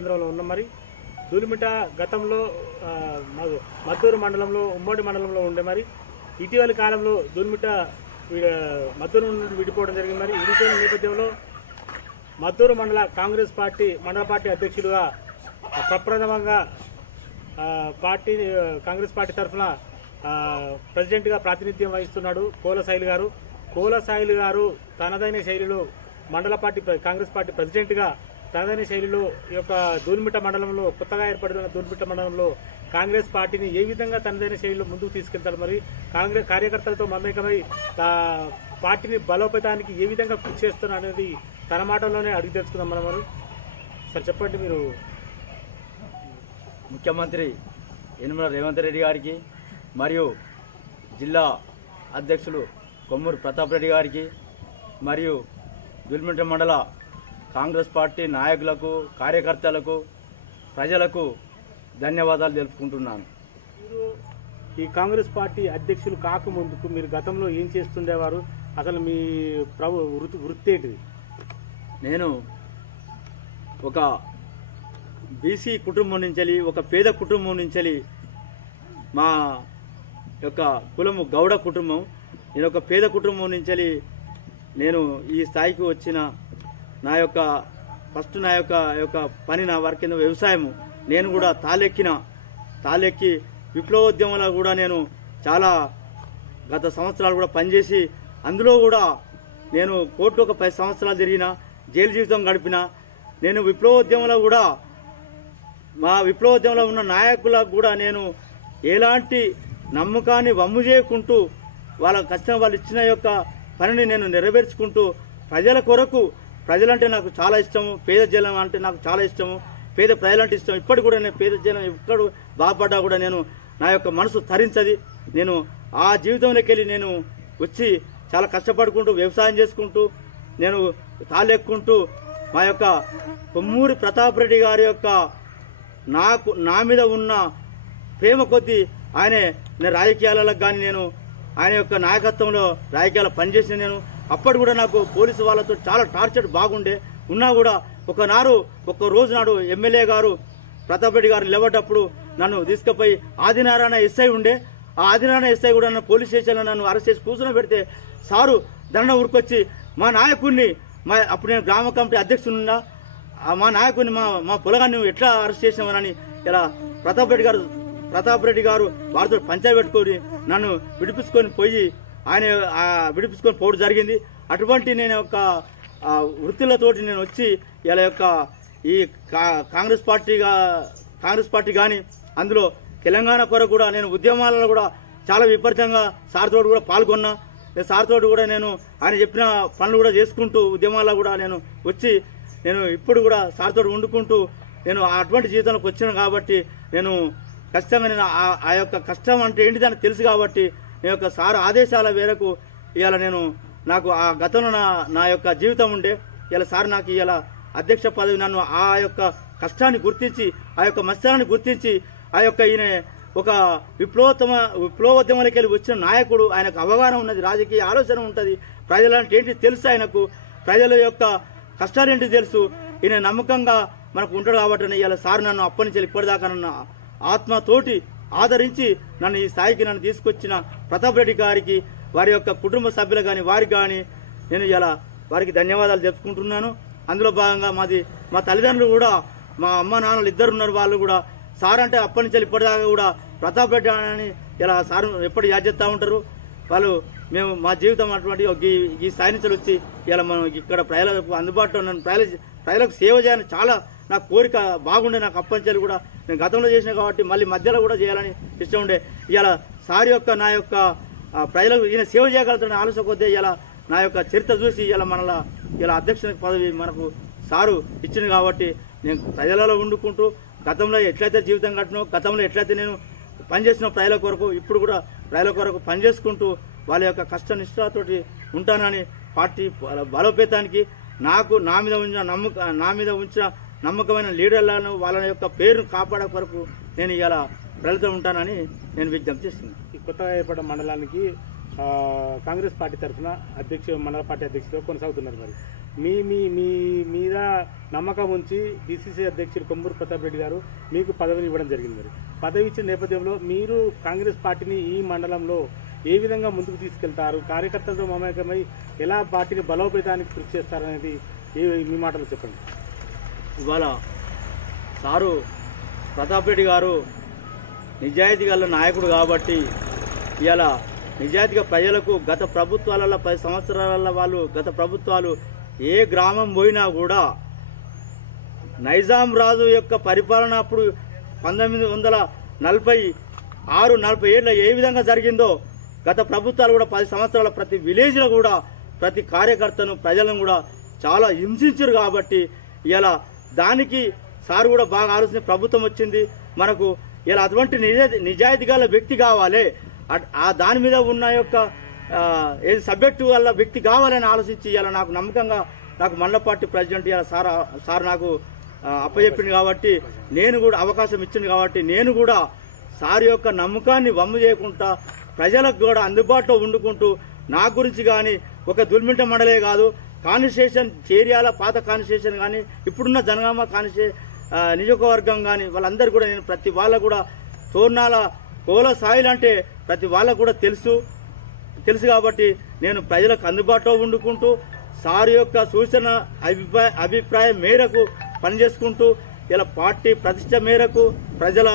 కేంద్రంలో ఉన్నాం. మరి ధూళిమిట్ట గతంలో మద్దూరు మండలంలో ఉమ్మడి మండలంలో ఉండే మరి ఇటీవలి కాలంలో ధూళిమిట్ట మద్దూరు నుండి విడిపోవడం జరిగింది. మరి విడిపోయిన నేపథ్యంలో మద్దూరు మండల కాంగ్రెస్ పార్టీ మండల పార్టీ అధ్యక్షులుగా ప్రప్రథమంగా కాంగ్రెస్ పార్టీ తరఫున ప్రెసిడెంట్గా ప్రాతినిధ్యం వహిస్తున్నాడు కోల సాయిల్ గారు తనదైన శైలిలో మండల పార్టీ కాంగ్రెస్ పార్టీ ప్రెసిడెంట్గా తనదైన శైలిలో ఈ యొక్క ధూళిమిట్ట మండలంలో కొత్తగా ఏర్పడిన ధూళిమిట్ట మండలంలో కాంగ్రెస్ పార్టీని ఏ విధంగా తనదైన శైలిలో ముందుకు తీసుకెళ్తారు, మరి కాంగ్రెస్ కార్యకర్తలతో మమేకమై పార్టీని బలోపేతానికి ఏ విధంగా కృషి చేస్తున్నారు అనేది తన మాటల్లోనే అడిగి తెలుసుకుందాం. మనం సార్ చెప్పండి. మీరు ముఖ్యమంత్రి యనమల రేవంత్ రెడ్డి గారికి మరియు జిల్లా అధ్యక్షులు కొమ్మూరు ప్రతాప్ రెడ్డి గారికి మరియు ధూళిమిట్ట మండల కాంగ్రెస్ పార్టీ నాయకులకు కార్యకర్తలకు ప్రజలకు ధన్యవాదాలు తెలుపుకుంటున్నాను. మీరు ఈ కాంగ్రెస్ పార్టీ అధ్యక్షులు కాకముందుకు మీరు గతంలో ఏం చేస్తుండేవారు, అసలు మీ వృత్తి ఏంటిది? నేను ఒక బీసీ కుటుంబం నుంచి ఒక పేద కుటుంబం నుంచి మా యొక్క కులము గౌడ కుటుంబం. నేను ఒక పేద కుటుంబం నుంచి నేను ఈ స్థాయికి వచ్చిన నా యొక్క పని నా వర్క్ వ్యవసాయము. నేను కూడా తాళెక్కి విప్లవోద్యమంలో కూడా నేను చాలా గత సంవత్సరాలు కూడా పనిచేసి అందులో కూడా నేను కోర్టు ఒక 10 సంవత్సరాలు తిరిగిన, జైలు జీవితం గడిపిన. నేను విప్లవోద్యమంలో కూడా మా విప్లవోద్యమంలో ఉన్న నాయకులకు కూడా నేను ఎలాంటి నమ్మకాన్ని వమ్ము చేయకుంటూ వాళ్ళ ఖచ్చితంగా వాళ్ళు ఇచ్చిన యొక్క పనిని నేను నెరవేర్చుకుంటూ ప్రజల కొరకు, ప్రజలంటే నాకు చాలా ఇష్టము, పేద జనం అంటే నాకు చాలా ఇష్టము, పేద ప్రజలంటే ఇష్టం. ఇప్పటికి కూడా నేను పేద జనం ఎక్కడ బాధపడ్డా కూడా నేను నా యొక్క మనసు తరించది. నేను ఆ జీవితంలోకి వెళ్ళి నేను వచ్చి చాలా కష్టపడుకుంటూ వ్యవసాయం చేసుకుంటూ నేను తాళెక్కుంటూ మా యొక్క కొమ్మూరి ప్రతాప్ రెడ్డి గారి యొక్క నా మీద ఉన్న ప్రేమ కొద్దీ నేను రాజకీయాలకు కానీ నేను ఆయన యొక్క నాయకత్వంలో రాజకీయాలు పనిచేసిన నేను అప్పటి కూడా నాకు పోలీసు వాళ్ళతో చాలా టార్చర్ బాగుండే ఉన్నా కూడా ఒక రోజు నాడు ఎమ్మెల్యే గారు ప్రతాప్ రెడ్డి గారు నిలబడ్డప్పుడు నన్ను తీసుకుపోయి ఆదినారాయణ ఎస్ఐ ఉండే, ఆ ఆదినారాయణ ఎస్ఐ కూడా నన్ను పోలీస్ స్టేషన్లో నన్ను అరెస్ట్ చేసి కూర్చొని పెడితే సారు దండ ఊరుకొచ్చి మా నాయకుడిని అప్పుడు నేను గ్రామ కమిటీ అధ్యక్షుడున్నా మా నాయకుడిని మా పొలగాన్ని నువ్వు ఎట్లా అరెస్ట్ చేసినామని ఇలా ప్రతాప్ రెడ్డి గారు వారితో పంచాయతీ పెట్టుకొని నన్ను విడిపించుకొని పోవడం జరిగింది. అటువంటి నేను ఒక వృత్తులతోటి నేను వచ్చి ఇలా యొక్క ఈ కాంగ్రెస్ పార్టీ కానీ అందులో తెలంగాణ కొరకు కూడా నేను ఉద్యమాలలో కూడా చాలా విపరీతంగా సార్ తోటి కూడా పాల్గొన్నా. సార్ తోటి కూడా నేను ఆయన చెప్పిన పనులు కూడా చేసుకుంటూ ఉద్యమాల్లో కూడా నేను వచ్చి నేను ఇప్పుడు కూడా సార్ తోటి వండుకుంటూ నేను అటువంటి జీవితంలోకి వచ్చాను. కాబట్టి నేను ఖచ్చితంగా నేను ఆ యొక్క కష్టం అంటే ఏంటిదని తెలుసు కాబట్టి నేను యొక్క సార్ ఆదేశాల మేరకు ఇవాళ నాకు ఆ గతంలో నా యొక్క జీవితం ఉండే ఇలా సార్ నాకు ఇలా అధ్యక్ష పదవి నన్ను ఆ యొక్క కష్టాన్ని గుర్తించి ఆ యొక్క మత్సరాన్ని గుర్తించి ఆ యొక్క ఈయన ఒక విప్లవోద్యమాలకి వెళ్ళి వచ్చిన నాయకుడు, ఆయనకు అవగాహన ఉన్నది, రాజకీయ ఆలోచన ఉంటుంది, ప్రజలంటే ఏంటి తెలుసు, ఆయనకు ప్రజల యొక్క కష్టాలు ఏంటి తెలుసు, ఈయన నమ్మకంగా మనకు ఉంటాడు. కాబట్టి ఇలా సార్ నన్ను అప్పటి నుంచి ఇప్పటిదాకా నన్ను ఆత్మతోటి ఆదరించి నన్ను ఈ స్థాయికి నన్ను తీసుకొచ్చిన ప్రతాప్ రెడ్డి గారికి వారి యొక్క కుటుంబ సభ్యులు కానీ వారికి కానీ నేను ఇలా వారికి ధన్యవాదాలు చెప్పుకుంటున్నాను. అందులో భాగంగా మా తల్లిదండ్రులు కూడా మా అమ్మ నాన్నలు ఇద్దరు ఉన్నారు. వాళ్ళు కూడా సార్ అంటే అప్పటి నుంచి ఇప్పటిదాకా కూడా ప్రతాప్ రెడ్డి అని ఇలా సార్ ఎప్పుడు యాద్ చేస్తూ ఉంటారు. మేము మా జీవితం అటువంటి ఈ స్థాయి నుంచి వచ్చి ఇలా మనం ఇక్కడ ప్రజలకు అందుబాటులో నన్ను ప్రజలకు సేవ చేయాలని చాలా నాకు కోరిక బాగుండే. నాకు అప్పటి నుంచి కూడా నేను గతంలో చేసిన కాబట్టి మళ్ళీ మధ్యలో కూడా చేయాలని ఇష్టం ఉండే. ఇలా సార్ యొక్క నా యొక్క ప్రజలకు ఈయన సేవ చేయగలుగుతున్న ఆలోచన కొద్దీ ఇలా నా యొక్క చరిత్ర చూసి ఇలా అధ్యక్ష పదవి మనకు సారు ఇచ్చింది. కాబట్టి నేను ప్రజలలో వండుకుంటూ గతంలో ఎట్లయితే జీవితం కట్టినో, గతంలో ఎట్లయితే నేను పనిచేసిన ప్రజల కొరకు ఇప్పుడు కూడా ప్రజల కొరకు పనిచేసుకుంటూ వాళ్ళ యొక్క కష్ట నిష్ఠతోటి ఉంటానని పార్టీ బలోపేతానికి నా మీద ఉంచిన నమ్మకమైన లీడర్లను వాళ్ళ యొక్క పేరును కాపాడే కొరకు నేను ఇలా ప్రజలతో ఉంటానని నేను విజ్ఞప్తి చేస్తున్నాను. ఈ కొత్తగా ఏర్పడిన మండలానికి కాంగ్రెస్ పార్టీ తరఫున మండల పార్టీ అధ్యక్షులుగా కొనసాగుతున్నారు. మరి మీ మీ మీ మీద నమ్మకం ఉంచి డిసిసి అధ్యక్షుడు కొమ్మూరు ప్రతాప్ రెడ్డి గారు మీకు పదవిని ఇవ్వడం జరిగింది. మరి పదవి ఇచ్చిన నేపథ్యంలో మీరు కాంగ్రెస్ పార్టీని ఈ మండలంలో ఏ విధంగా ముందుకు తీసుకెళ్తారు, కార్యకర్తలతో మమేకమై ఎలా పార్టీని బలోపేతానికి కృషి చేస్తారనేది మీ మాటలు చెప్పండి. ఇవాళ సారు ప్రతాప్ రెడ్డి గారు నిజాయితీ గల నాయకుడు కాబట్టి ఇవాళ నిజాయితీగా ప్రజలకు గత ప్రభుత్వాలలో 10 సంవత్సరాల వాళ్ళు గత ప్రభుత్వాలు ఏ గ్రామం పోయినా కూడా నైజాం రాజు యొక్క పరిపాలన అప్పుడు 1946-47 ఏ విధంగా జరిగిందో గత ప్రభుత్వాలు కూడా 10 సంవత్సరాల ప్రతి విలేజ్లో కూడా ప్రతి కార్యకర్తను ప్రజలను కూడా చాలా హింసించారు. కాబట్టి ఇలా దానికి సార్ కూడా బాగా ఆలోచన ప్రభుత్వం వచ్చింది మనకు. ఇలా అటువంటి నిజాయితీ గల వ్యక్తి కావాలి, ఆ దాని మీద ఉన్న యొక్క ఏది సబ్జెక్టు వల్ల వ్యక్తి కావాలని ఆలోచించి ఇలా నాకు నమ్మకంగా నాకు మండల పార్టీ ప్రెసిడెంట్ ఇలా సార్ నాకు అప్పచెప్పింది కాబట్టి నేను కూడా అవకాశం ఇచ్చింది కాబట్టి నేను కూడా సార్ యొక్క నమ్మకాన్ని వమ్ము చేయకుండా ప్రజలకు కూడా అందుబాటులో వండుకుంటూ నా గురించి కానీ ఒక దుల్మింట మండలే కాదు కాన్స్టిట్యూషన్ చేర్యాల పాత కాన్స్టిట్యూషన్ కానీ ఇప్పుడున్న జనగామ నియోజకవర్గం కానీ వాళ్ళందరూ కూడా నేను ప్రతి వాళ్ళకు కూడా తోర్నాల కోల సాయిల్ అంటే ప్రతి వాళ్ళకు కూడా తెలుసు కాబట్టి నేను ప్రజలకు అందుబాటులో వండుకుంటూ సార్ యొక్క సూచన అభిప్రాయం మేరకు పనిచేసుకుంటూ ఇలా పార్టీ ప్రతిష్ట మేరకు ప్రజల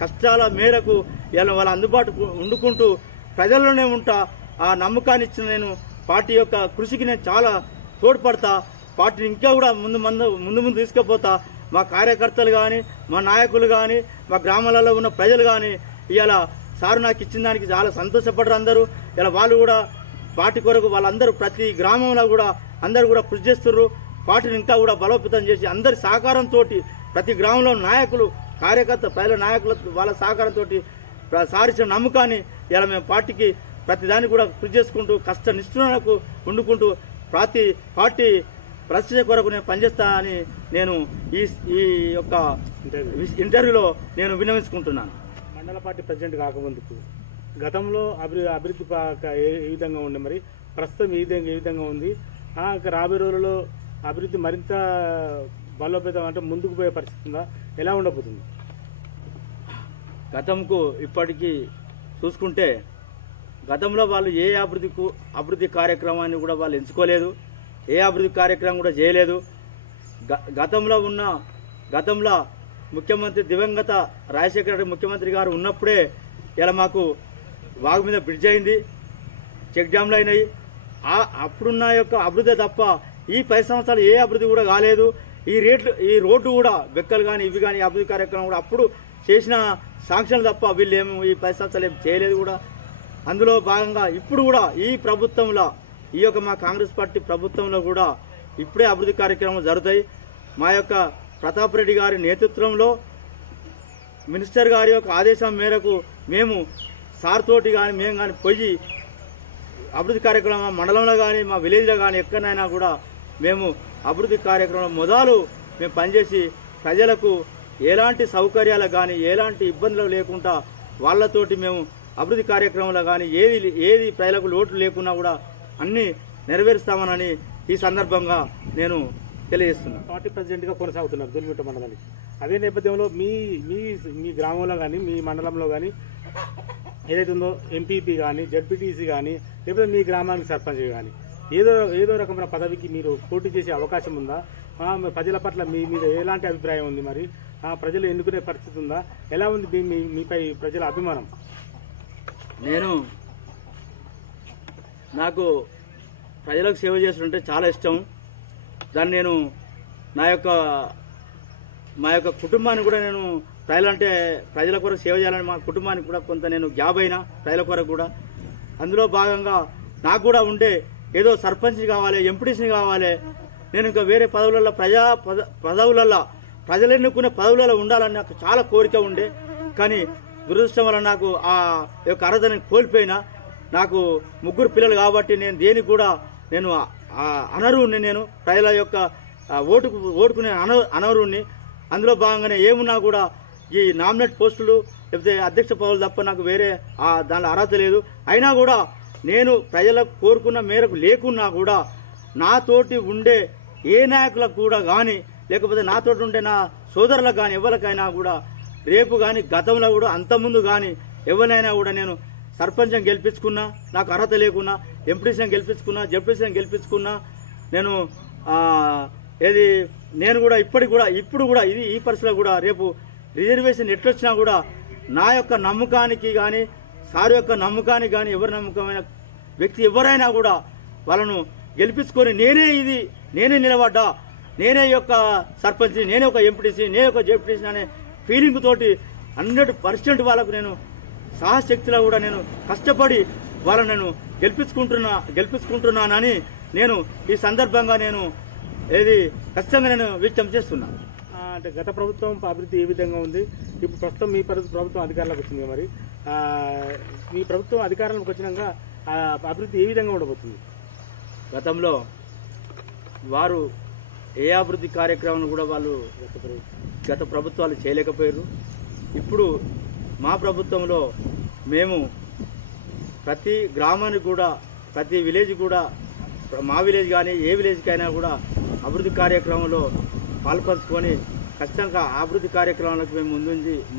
కష్టాల మేరకు ఇలా వాళ్ళ అందుబాటు వండుకుంటూ ప్రజల్లోనే ఉంటా. ఆ నమ్మకాన్ని ఇచ్చిన నేను పార్టీ యొక్క కృషికి నేను చాలా తోడ్పడతా. పార్టీని ఇంకా కూడా ముందు తీసుకుపోతా. మా కార్యకర్తలు కానీ మా నాయకులు కానీ మా గ్రామాలలో ఉన్న ప్రజలు కానీ ఇలా సారు నాకు ఇచ్చిన దానికి చాలా సంతోషపడరు అందరూ. ఇలా వాళ్ళు కూడా పార్టీ కొరకు వాళ్ళందరూ ప్రతి గ్రామంలో కూడా అందరూ కూడా కృషి చేస్తున్నారు. పార్టీని ఇంకా కూడా బలోపేతం చేసి అందరి సహకారంతో ప్రతి గ్రామంలో నాయకులు కార్యకర్త ప్రజల నాయకుల వాళ్ళ సహకారంతో సారించిన నమ్మకాన్ని ఇలా మేము పార్టీకి ప్రతిదాన్ని కూడా కృషి చేసుకుంటూ కష్ట నిష్ఠులకు వండుకుంటూ ప్రతి పార్టీ ప్రతిష్ట కొరకు నేను పనిచేస్తా అని నేను ఈ యొక్క ఇంటర్వ్యూలో నేను విన్నవించుకుంటున్నాను. మండల పార్టీ ప్రెసిడెంట్ కాకముందుకు గతంలో అభివృద్ధి ఏ విధంగా ఉండే, మరి ప్రస్తుతం ఏ విధంగా ఉంది, రాబోయే రోజులలో అభివృద్ధి మరింత బలోపేతం అంటే ముందుకు పోయే పరిస్థితి ఉందా, ఎలా ఉండబోతుంది? గతంకు ఇప్పటికీ చూసుకుంటే గతంలో వాళ్ళు ఏ అభివృద్ధి కార్యక్రమాన్ని కూడా వాళ్ళు ఎంచుకోలేదు, ఏ అభివృద్ధి కార్యక్రమం కూడా చేయలేదు. గతంలో ముఖ్యమంత్రి దివంగత రాజశేఖర రెడ్డి ముఖ్యమంత్రి గారు ఉన్నప్పుడే ఇలా మాకు వాగు మీద బ్రిడ్జ్ అయింది, చెక్ డ్యామ్లు అయినాయి. అప్పుడున్న యొక్క అభివృద్ధి తప్ప ఈ 10 సంవత్సరాలు ఏ అభివృద్ధి కూడా కాలేదు. ఈ రోడ్డు కూడా బెక్కలు కానీ ఇవి కానీ అభివృద్ధి కార్యక్రమం కూడా అప్పుడు చేసిన శాంక్షన్లు తప్ప వీళ్ళు ఏమో ఈ 10 సంవత్సరాలు ఏం చేయలేదు కూడా. అందులో భాగంగా ఇప్పుడు కూడా ఈ ప్రభుత్వంలో ఈ యొక్క మా కాంగ్రెస్ పార్టీ ప్రభుత్వంలో కూడా ఇప్పుడే అభివృద్ధి కార్యక్రమాలు జరుగుతాయి. మా యొక్క ప్రతాప్ రెడ్డి గారి నేతృత్వంలో మినిస్టర్ గారి యొక్క ఆదేశం మేరకు మేము సార్ తోటి కానీ మేము కానీ పోయి అభివృద్ధి కార్యక్రమం మండలంలో కానీ మా విలేజ్లో కానీ ఎక్కడైనా కూడా మేము అభివృద్ధి కార్యక్రమం మొదలు మేము పనిచేసి ప్రజలకు ఎలాంటి సౌకర్యాలు కానీ ఎలాంటి ఇబ్బందులు లేకుండా వాళ్ళతోటి మేము అభివృద్ధి కార్యక్రమంలో కానీ ఏది ప్రజలకు లోటు లేకున్నా కూడా అన్ని నెరవేరుస్తామని ఈ సందర్భంగా నేను తెలియజేస్తున్నాను. పార్టీ ప్రెసిడెంట్గా కొనసాగుతున్నారు దుల్మిట్ట మండలానికి. అదే నేపథ్యంలో మీ మీ గ్రామంలో కానీ మీ మండలంలో కానీ ఏదైతే ఉందో ఎంపీపీ కానీ జడ్పీటీసీ కానీ లేకపోతే మీ గ్రామానికి సర్పంచ్ కానీ ఏదో రకమైన పదవికి మీరు పోటీ చేసే అవకాశం ఉందా? ప్రజల పట్ల మీ మీద ఎలాంటి అభిప్రాయం ఉంది? మరి ప్రజలు ఎన్నుకునే పరిస్థితి ఉందా? ఎలా ఉంది మీపై ప్రజల అభిమానం? నాకు ప్రజలకు సేవ చేస్తుంటే చాలా ఇష్టం. దాన్ని నేను మా యొక్క కుటుంబాన్ని కూడా నేను ప్రజల కొరకు సేవ చేయాలని మా కుటుంబానికి కూడా కొంత నేను గ్యాప్ అయినా ప్రజల కొరకు కూడా. అందులో భాగంగా నాకు కూడా ఉండే ఏదో సర్పంచ్ని కావాలి, ఎంపీటీసీని కావాలి, నేను ఇంకా వేరే పదవులలో ప్రజలు ఎన్నుకునే పదవులలో ఉండాలని నాకు చాలా కోరిక ఉండే. కానీ దురదృష్టం వల్ల నాకు ఆ యొక్క అర్హతని కోల్పోయినా. నాకు 3 పిల్లలు కాబట్టి నేను దేనికి కూడా నేను అనర్హుణ్ణి, నేను ప్రజల యొక్క ఓటుకు నేను అనర్హుణ్ణి. అందులో భాగంగానే ఏమున్నా కూడా ఈ నామినేట్ పోస్టులు లేకపోతే అధ్యక్ష పదవులు తప్ప నాకు వేరే దానిలో అర్హత లేదు. అయినా కూడా నేను ప్రజలకు కోరుకున్న మేరకు లేకున్నా కూడా నాతోటి ఉండే ఏ నాయకులకు కూడా కానీ లేకపోతే నాతో ఉండే నా సోదరులకు కానీ ఎవరికైనా కూడా రేపు కానీ గతంలో కూడా అంతకుముందు కానీ ఎవరినైనా కూడా నేను సర్పంచం గెలిపించుకున్నా, నాకు అర్హత లేకున్నా, ఎంపీటీసీని గెలిపించుకున్నా, జెడ్పీటీసీని గెలిపించుకున్నా, నేను నేను కూడా ఇప్పుడు కూడా ఈ పరిస్థితిలో కూడా రేపు రిజర్వేషన్ ఎట్లొచ్చినా కూడా నా యొక్క నమ్మకానికి కానీ సార్ యొక్క నమ్మకానికి కానీ ఎవరి నమ్మకమైన వ్యక్తి ఎవరైనా కూడా వాళ్ళను గెలిపించుకొని నేనే నిలబడ్డా, నేనే యొక్క సర్పంచ్, నేనే ఒక ఎంపీటీసీ, నేనే ఒక జెడ్పీటీసీ అనే ఫీలింగ్ తోటి 100% వాళ్ళకు నేను సహశక్తిలో కూడా నేను కష్టపడి వాళ్ళని నేను గెలిపించుకుంటున్నానని నేను ఈ సందర్భంగా నేను ఖచ్చితంగా నేను వ్యక్తం చేస్తున్నా. అంటే గత ప్రభుత్వం అభివృద్ధి ఏ విధంగా ఉంది, ఇప్పుడు ప్రస్తుతం మీ ప్రభుత్వం అధికారంలోకి వచ్చింది, మరి మీ ప్రభుత్వం అధికారంలోకి వచ్చినాక అభివృద్ధి ఏ విధంగా ఉండబోతుంది? గతంలో వారు ఏ అభివృద్ధి కార్యక్రమాలను కూడా వాళ్ళు గత ప్రభుత్వాలు చేయలేకపోయారు. ఇప్పుడు మా ప్రభుత్వంలో మేము ప్రతి గ్రామానికి కూడా ప్రతి విలేజ్ కూడా మా విలేజ్ కానీ ఏ విలేజ్కైనా కూడా అభివృద్ధి కార్యక్రమంలో పాల్పంచుకొని ఖచ్చితంగా అభివృద్ధి కార్యక్రమాలకు మేము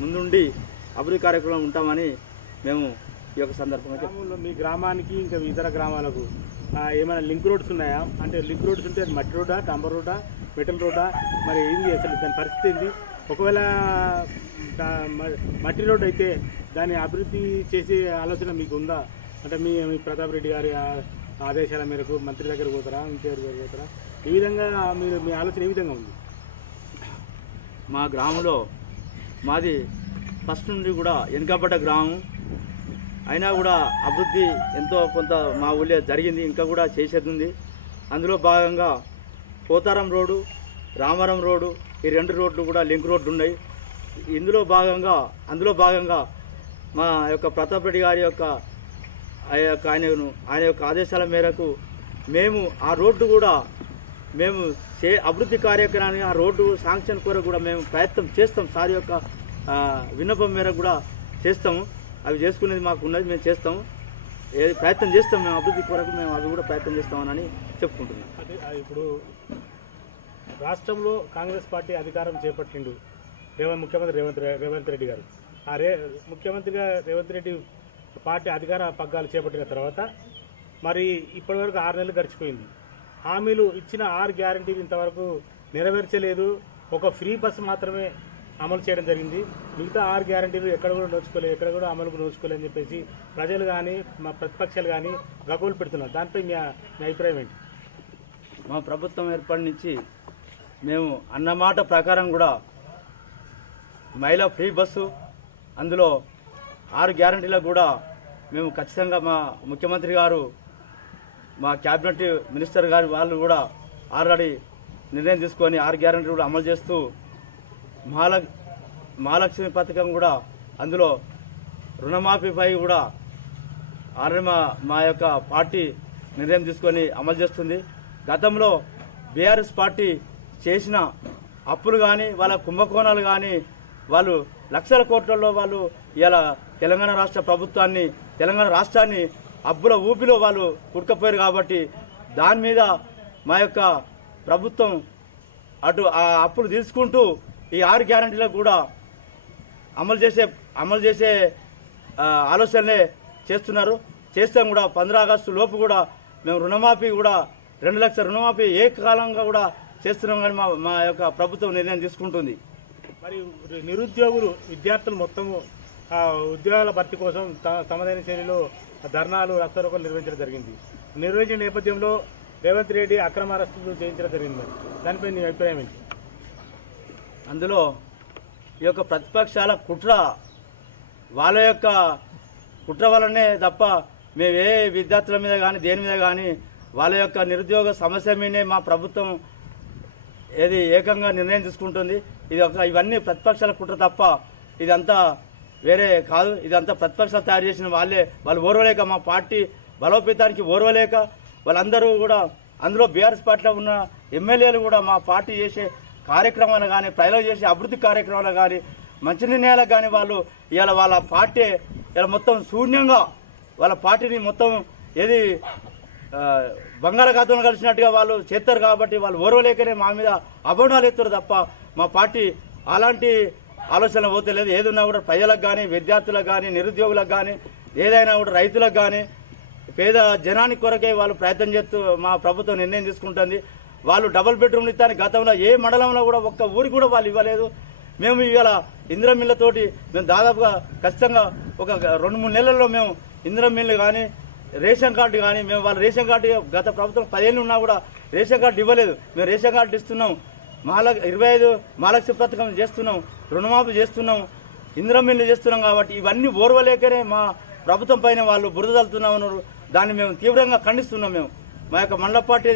ముందుండి అభివృద్ధి కార్యక్రమం ఉంటామని మేము ఈ యొక్క సందర్భంగా మీ గ్రామానికి ఇంకా ఇతర గ్రామాలకు ఏమైనా లింక్ రోడ్స్ ఉన్నాయా? అంటే లింక్ రోడ్స్ ఉంటే అది మట్టి రోడ్డా, డంబర్ రోడ్డా, మెటల్ రోడ్డా, మరి ఏంది అసలు దాని పరిస్థితి ఏంది? ఒకవేళ మట్టి రోడ్ అయితే దాన్ని అభివృద్ధి చేసే ఆలోచన మీకు ఉందా? అంటే మీ ప్రతాప్ రెడ్డి గారి ఆదేశాల మేరకు మంత్రి దగ్గర పోతారా, ఇంకెవరి దగ్గర పోతారా? ఈ విధంగా మీ ఆలోచన ఏ విధంగా ఉంది? మా గ్రామంలో మాది ఫస్ట్ నుండి కూడా వెనుకబడ్డ గ్రామం అయినా కూడా అభివృద్ధి ఎంతో కొంత మా ఊళ్ళో జరిగింది, ఇంకా కూడా చేసేది ఉంది. అందులో భాగంగా పోతారం రోడ్డు, రామారం రోడ్డు, ఈ 2 రోడ్లు కూడా లింక్ రోడ్లు ఉన్నాయి. అందులో భాగంగా మా యొక్క ప్రతాప్ రెడ్డి గారి యొక్క ఆయన యొక్క ఆదేశాల మేరకు మేము ఆ రోడ్డు కూడా మేము అభివృద్ధి కార్యక్రమానికి ఆ రోడ్డు శాంక్షన్ కొరకు కూడా మేము ప్రయత్నం చేస్తాం. సార్ యొక్క విన్నపం మేరకు కూడా చేస్తాము. అవి చేసుకునేది మాకు ఉన్నది, మేము చేస్తాము, ప్రయత్నం చేస్తాం. మేము అభివృద్ధి కొరకు మేము అవి కూడా ప్రయత్నం చేస్తామని చెప్పుకుంటున్నాం. ఇప్పుడు రాష్ట్రంలో కాంగ్రెస్ పార్టీ అధికారం చేపట్టిండు ముఖ్యమంత్రి రేవంత్ రెడ్డి గారు. ముఖ్యమంత్రిగా రేవంత్ రెడ్డి పార్టీ అధికార పగ్గాలు చేపట్టిన తర్వాత మరి ఇప్పటివరకు 6 నెలలు గడిచిపోయింది. హామీలు ఇచ్చిన 6 గ్యారంటీలు ఇంతవరకు నెరవేర్చలేదు. ఒక ఫ్రీ బస్సు మాత్రమే అమలు చేయడం జరిగింది. మిగతా 6 గ్యారంటీలు ఎక్కడ కూడా అమలుకు నోచుకోలేదని చెప్పేసి ప్రజలు కానీ మా ప్రతిపక్షాలు కానీ గగ్గోలు పెడుతున్నారు. దానిపై మీ అభిప్రాయం ఏంటి? మా ప్రభుత్వం ఏర్పడి నుంచి మేము అన్నమాట ప్రకారం కూడా మహిళా ఫ్రీ బస్సు, అందులో 6 గ్యారంటీలకు కూడా మేము ఖచ్చితంగా మా ముఖ్యమంత్రి గారు, మా క్యాబినెట్ మినిస్టర్ గారు వాళ్ళు కూడా ఆల్రెడీ నిర్ణయం తీసుకొని 6 గ్యారంటీలు కూడా అమలు చేస్తూ మహాలక్ష్మి పథకం కూడా, అందులో రుణమాఫీపై కూడా ఆల్రెడీ మా యొక్క పార్టీ నిర్ణయం తీసుకొని అమలు చేస్తుంది. గతంలో బీఆర్ఎస్ పార్టీ చేసిన అప్పులు కానీ వాళ్ళ కుంభకోణాలు కానీ వాళ్ళు లక్షల కోట్లలో వాళ్ళు ఇలా తెలంగాణ రాష్ట్రాన్ని అప్పుల ఊపిలో వాళ్ళు కుట్టుకపోయారు. కాబట్టి దాని మీద మా యొక్క ప్రభుత్వం ఆ అప్పులు తీసుకుంటూ ఈ 6 గ్యారంటీలకు కూడా అమలు చేసే ఆలోచనలే చేస్తున్నారు. చేస్తాం కూడా. 15 ఆగస్టు లోపు కూడా మేము రుణమాఫీ కూడా 2 లక్షల రుణమాఫీ ఏకకాలంగా కూడా చేస్తున్నాం. కానీ మా యొక్క ప్రభుత్వం నిర్ణయం తీసుకుంటుంది. మరి విద్యార్థులు మొత్తము ఉద్యోగాల భర్తీ కోసం తమదైన శైలిలో ధర్నాలు, రాస్తారోకోలు నిర్వహించడం జరిగింది. నిర్వహించిన నేపథ్యంలో రేవంత్ రెడ్డి అక్రమ అరెస్టులు చేయించడం జరిగింది. దానిపై నీ అభిప్రాయం ఏంటి? అందులో ఈ యొక్క ప్రతిపక్షాల వాళ్ళ యొక్క కుట్ర వల్లనే తప్ప మేము ఏ విద్యార్థుల మీద కానీ దేని మీద కానీ వాళ్ళ యొక్క నిరుద్యోగ సమస్య మీదే మా ప్రభుత్వం ఏకంగా నిర్ణయం తీసుకుంటుంది. ఇవన్నీ ప్రతిపక్షాల కుట్ర తప్ప ఇదంతా వేరే కాదు. ఇదంతా ప్రతిపక్షాలు తయారు చేసిన వాళ్ళు ఓర్వలేక, మా పార్టీ బలోపేతానికి ఓర్వలేక వాళ్ళందరూ కూడా, అందులో బీఆర్ఎస్ పార్టీలో ఉన్న ఎమ్మెల్యేలు కూడా మా పార్టీ చేసే కార్యక్రమాలు కానీ, ప్రజలు చేసే అభివృద్ధి కార్యక్రమాలు కానీ, మంచి నిర్ణయాలకు కానీ వాళ్ళు ఇవాళ వాళ్ళ పార్టీ ఇలా మొత్తం శూన్యంగా వాళ్ళ పార్టీని మొత్తం బంగాళాఖాతంలో కలిసినట్టుగా వాళ్ళు చేస్తారు కాబట్టి వాళ్ళు ఓర్వలేకనే మా మీద అభోనాలు ఎత్తారు తప్ప మా పార్టీ అలాంటి ఆలోచన పోతే లేదు. ఏదున్నా కూడా ప్రజలకు కానీ, విద్యార్థులకు కానీ, నిరుద్యోగులకు కానీ, ఏదైనా కూడా రైతులకు కానీ, పేద జనానికి కొరకే వాళ్ళు ప్రయత్నం చేస్తూ మా ప్రభుత్వం నిర్ణయం తీసుకుంటుంది. వాళ్ళు డబుల్ బెడ్రూమ్లు ఇస్తాను గతంలో ఏ మండలంలో కూడా ఒక్క ఊరికి కూడా వాళ్ళు ఇవ్వలేదు. మేము ఇవాళ ఇందిరా మిల్లతోటి మేము దాదాపుగా ఖచ్చితంగా ఒక 2-3 నెలల్లో మేము ఇందిరా మిల్లు కానీ, రేషన్ కార్డు కానీ, మేము వాళ్ళ రేషన్ కార్డు గత ప్రభుత్వం 10 ఏళ్ళు ఉన్నా కూడా రేషన్ కార్డు ఇవ్వలేదు. మేము రేషన్ కార్డు ఇస్తున్నాం, 25 మహాలక్ష్మి పథకం చేస్తున్నాం, రుణమాఫీ చేస్తున్నాం, ఇందిరా మిల్లు చేస్తున్నాం. కాబట్టి ఇవన్నీ ఓర్వలేకనే మా ప్రభుత్వం పైన వాళ్ళు బురద చల్లుతున్నామన్నారు. దాన్ని మేము తీవ్రంగా ఖండిస్తున్నాం. మేము మా యొక్క మండల పార్టీ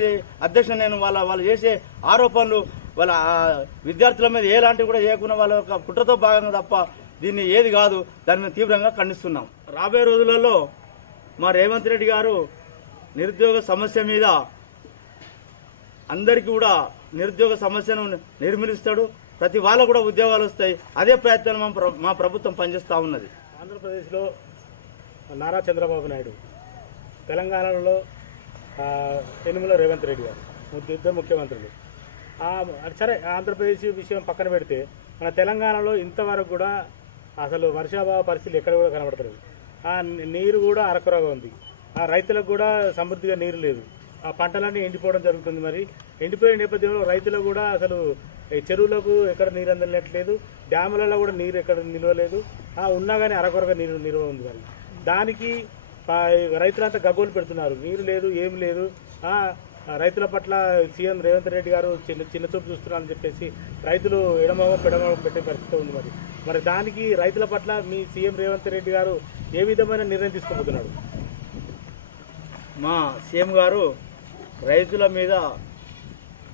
అధ్యక్షుడు నేను వాళ్ళు చేసే ఆరోపణలు వాళ్ళ విద్యార్థుల మీద ఎలాంటివి కూడా చేయకుండా వాళ్ళ యొక్క కుట్రతో భాగంగా తప్ప దీన్ని ఏది కాదు. దాన్ని మేము తీవ్రంగా ఖండిస్తున్నాం. రాబోయే రోజులలో మా రేవంత్ రెడ్డి గారు నిరుద్యోగ సమస్య మీద అందరికీ కూడా నిరుద్యోగ సమస్యను నిర్మూలిస్తాడు. ప్రతి వాళ్ళకు కూడా ఉద్యోగాలు వస్తాయి. అదే ప్రయత్నం మా ప్రభుత్వం పనిచేస్తూ ఉన్నది. ఆంధ్రప్రదేశ్లో నారా చంద్రబాబు నాయుడు, తెలంగాణలో యనుమల రేవంత్ రెడ్డి గారు ఇద్దరు ముఖ్యమంత్రులు. సరే, ఆంధ్రప్రదేశ్ విషయం పక్కన పెడితే మన తెలంగాణలో ఇంతవరకు కూడా అసలు వర్షాభావ పరిస్థితులు ఎక్కడ కూడా కనబడతలేదు. ఆ నీరు కూడా అరకొరగా ఉంది. ఆ రైతులకు కూడా సమృద్ధిగా నీరు లేదు. ఆ పంటలన్నీ ఎండిపోవడం జరుగుతుంది. మరి ఎండిపోయే నేపథ్యంలో రైతులకు కూడా అసలు చెరువులకు ఎక్కడ నీరు అందట్లేదు, డ్యాములలో కూడా నీరు ఎక్కడ నిలవలేదు. ఉన్నా కానీ అరకొరగా నీరు నిల్వ ఉంది. మరి దానికి రైతులంతా గగ్గోలు పెడుతున్నారు. నీరు లేదు, ఏమి లేదు. రైతుల పట్ల సీఎం రేవంత్ రెడ్డి గారు చిన్న చూపు చూస్తున్నారని చెప్పేసి రైతులు ఎడమోగం పెడమోగం పెట్టే పరిస్థితి ఉంది. మరి దానికి రైతుల పట్ల మీ సీఎం రేవంత్ రెడ్డి గారు ఏ విధమైన నిర్ణయం తీసుకోబోతున్నాడు? మా సీఎం గారు రైతుల మీద